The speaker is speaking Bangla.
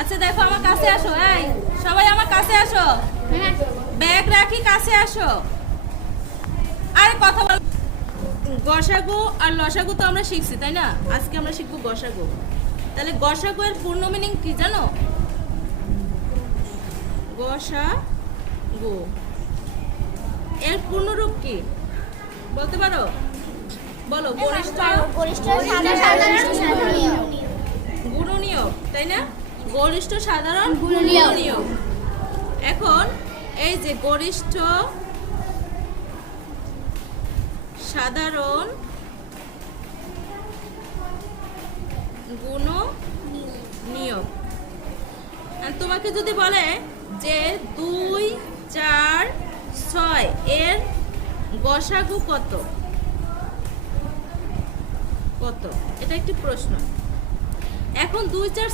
আচ্ছা দেখো আমার কাছে আসো, এই সবাই আমার কাছে আসো, ব্যাগ রাখি কাছে আসো। আরে কথা বল। গসাগু আর লসাগু তো আমরা শিখছি তাই না? আজকে আমরা শিখবো গসাগু। তাহলে গসাগু এর পূর্ণ মিনিং কি জানো? গসাগু এর পূর্ণরূপ কি বলতে পারো? বলো। গরিষ্ঠ গুণনীয়ক, তাই না? গরিষ্ঠ সাধারণ গুণনীয়ক। এখন এই যে গরিষ্ঠ সাধারণ গুণনীয়ক, আর তোমাকে যদি বলে যে 2, 4, 6 এর গসাগু কত, কত? এটা একটি প্রশ্ন। এখন 2, 4